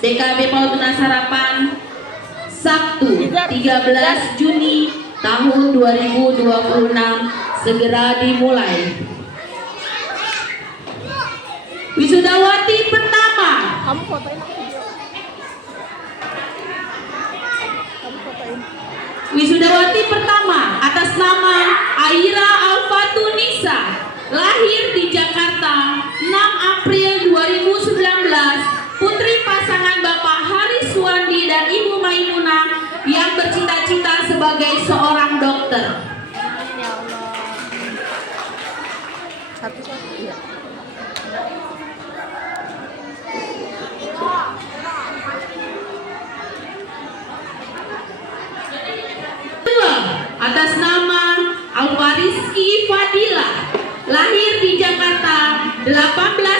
DKB Pautuna Sarapan Sabtu 13 Juni tahun 2026 segera dimulai. Wisudawati pertama. Kamu fotoin aku video. Wisudawati pertama atas nama Aira Alfatunisa, lahir di Jakarta 6 April 2019, putri pasangan Bapak Haris Wandi dan Ibu Maimunah yang bercita-cita sebagai seorang dokter. Ya Allah. Satu-satu ya. Atas nama Alfariski Fadila, lahir di Jakarta 18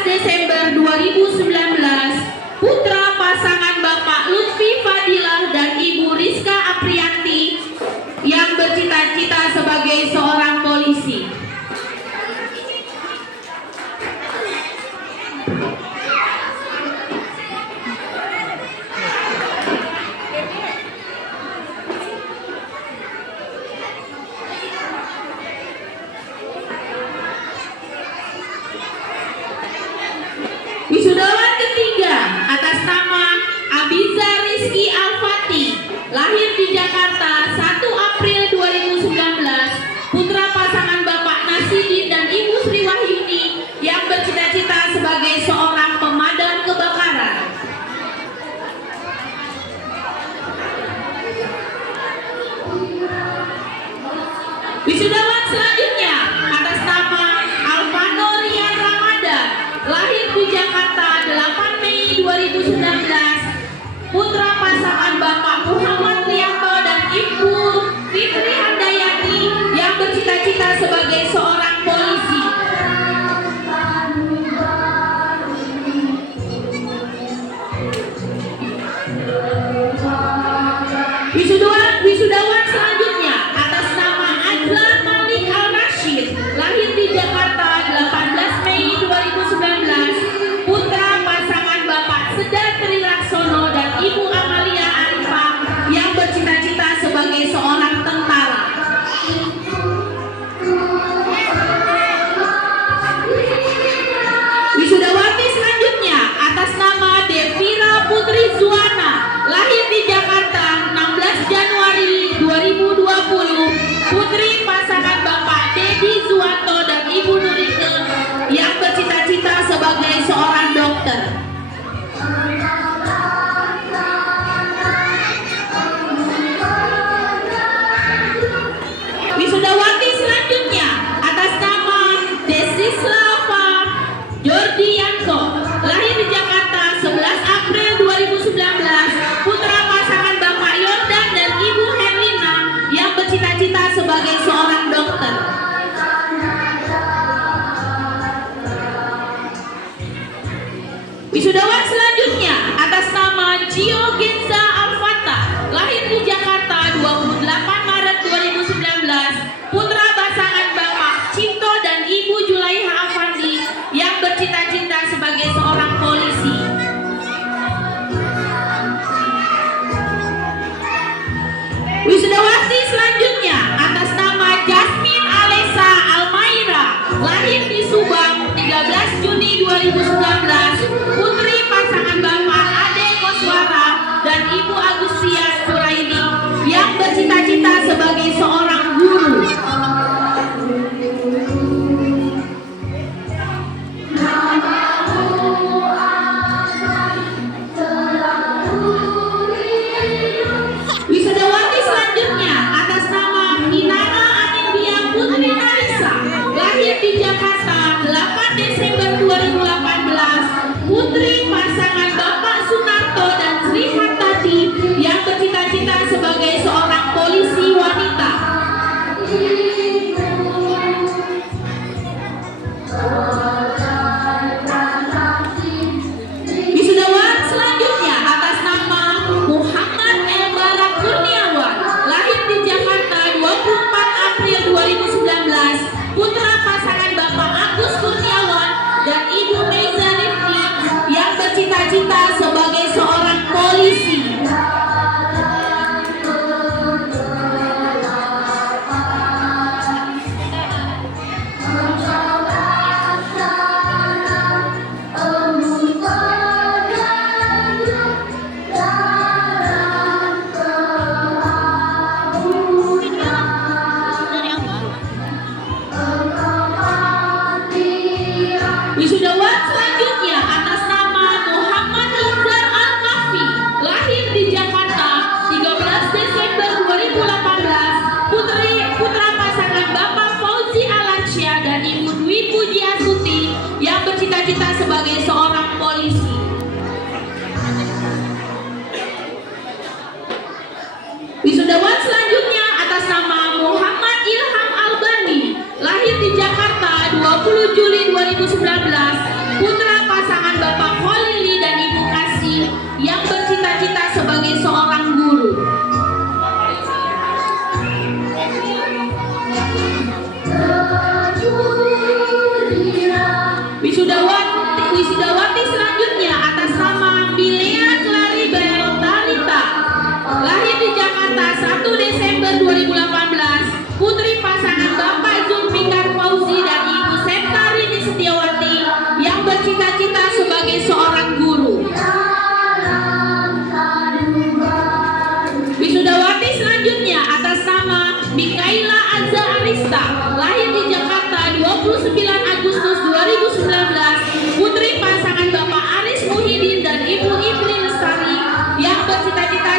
Desember 2019, putra pasangan Bapak Lutfi Fadilah dan Ibu Rizka Aprianti yang bercita-cita sebagai seorang polisi. Wisudawan ketiga atas nama Abiza Rizky Alfati, lahir di Jakarta 1 April 2019, putra pasangan Bapak Nasidin dan Ibu Sri Wahyuni yang bercita-cita sebagai seorang pemadam kebakaran. Wisudawan selanjutnya atas nama Alvano Rian Ramadan, lahir di Jakarta 8 Mei 2019, putra pasangan Bapak Muhammad Rianto dan Ibu Fitri Handayani yang bercita-cita sebagai seorang polisi. Wisudawan selanjutnya atas nama Adlan Malik Al-Rashid, lahir di Jakarta 18 Mei 2019, putra pasangan Bapak Sedar Trilaksono dan Ibu Amalia Arifah yang bercita-cita sebagai seorang tentara. Wisudawati selanjutnya atas nama Devira Putri Zuana, lahir di Jakarta 16 Januari 2020, putri pasangan Bapak Dedi Zuwanto dan Ibu Nurike yang bercita-cita sebagai seorang dokter. Wisudawati selanjutnya atas nama Desislava Jordianko, lahir di Jakarta 11 April 2019, putra pasangan Bapak Yordan dan Ibu Herlina yang bercita-cita sebagai seorang dokter. Wisudawan selanjutnya atas nama Gio Genza Alfata, lahir di Jakarta 28 Maret 2019, putra pasangan Bapak Cinto dan Ibu Julaiha Afandi yang bercita-cita sebagai seorang polisi. Wisudawati selanjutnya atas nama Jasmine Alessa Almaira, lahir di Subang 13 Juni 2019, putri pasangan Bapak Ade Koswara dan Ibu Agustia Suraini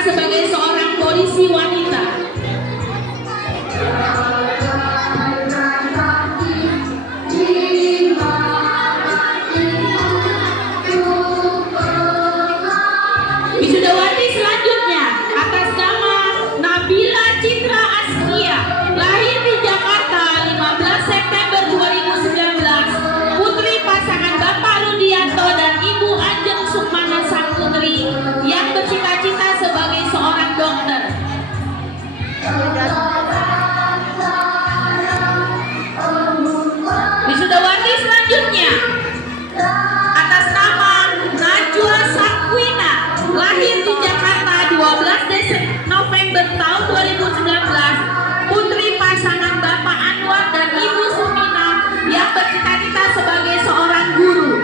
sebagai seorang polisi wanita. Wisudawati selanjutnya atas nama Nabila Citra Askia, lahir di Jakarta 15 September 2019, putri pasangan Bapak Rudianto dan Ibu Ajeng Sukmana Sangputri yang bercita-cita sebagai seorang dokter. Wisudawati selanjutnya atas nama Najwa Sakwina, lahir di Jakarta 12 November tahun 2019, putri pasangan Bapak Anwar dan Ibu Sumina yang bercita-cita sebagai seorang guru.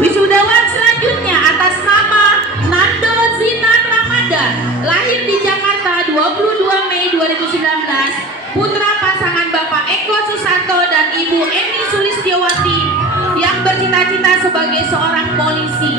Wisudawan selanjutnya atas nama Nando Zinan Ramadan, lahir di Jakarta 22 Mei 2019, putra pasangan Bapak Eko Susanto dan Ibu Eni Sulistiowati yang bercita-cita sebagai seorang polisi.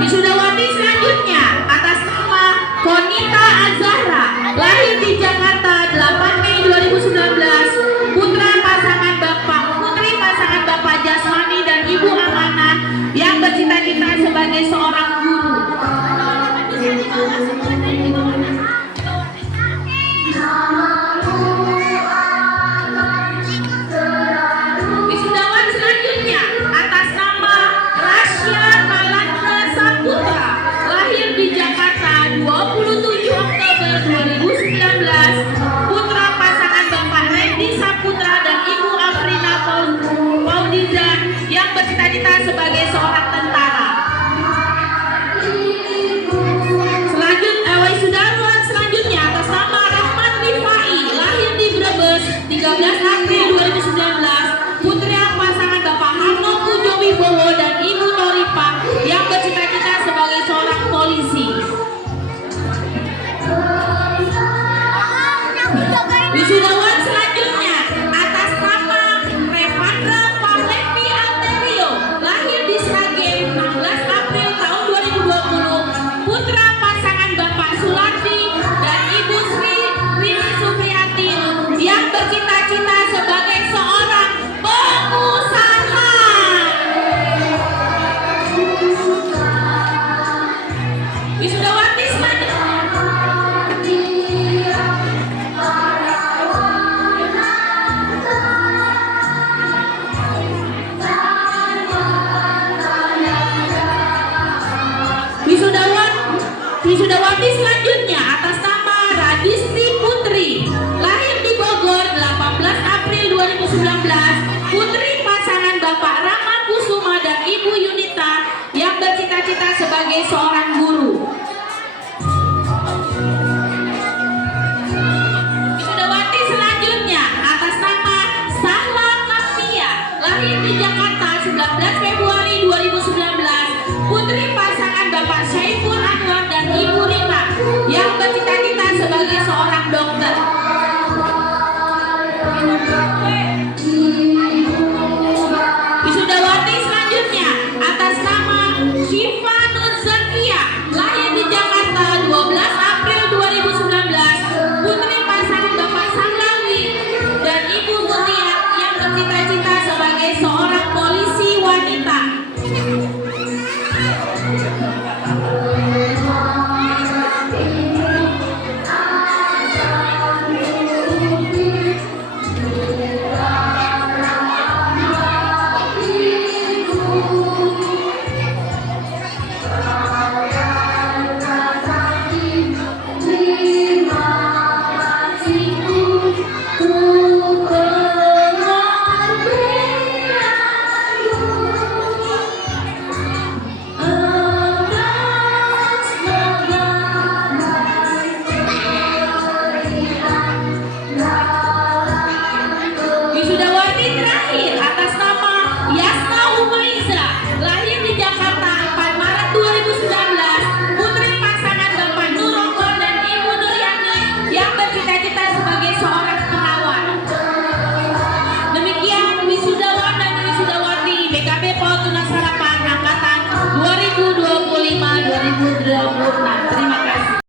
Wisudawati selanjutnya atas nama Konita Azahra, lahir di Jakarta 8 Mei 2019, putri pasangan Bapak Jasmani dan Ibu Amanah yang bercita-cita sebagai seorang guru. Wisudawan selanjutnya atas nama Rasya Kalanda Saputra, lahir di Jakarta 27 Oktober 2019, putra pasangan Bapak Randy Saputra dan Ibu Afrina Paudiza yang bercita-cita sebagai seorang tentara. Wisudawan selanjutnya atas nama Rahmat Rifai, lahir di Brebes 13 April 2019, putra pasangan Bapak Harno Pujo Wibowo dan Ibu Toripa yang bercita-cita sebagai seorang polisi. Wisudawan selanjutnya atas nama Revandra Pavlevi Alterio, lahir di Sragen 16 April tahun 2020, putra pasangan Bapak Sulardi dan Ibu Sri Wini Supriyati yang bercita-cita sebagai seorang pengusaha. Wisudawati selanjutnya Wisudawati selanjutnya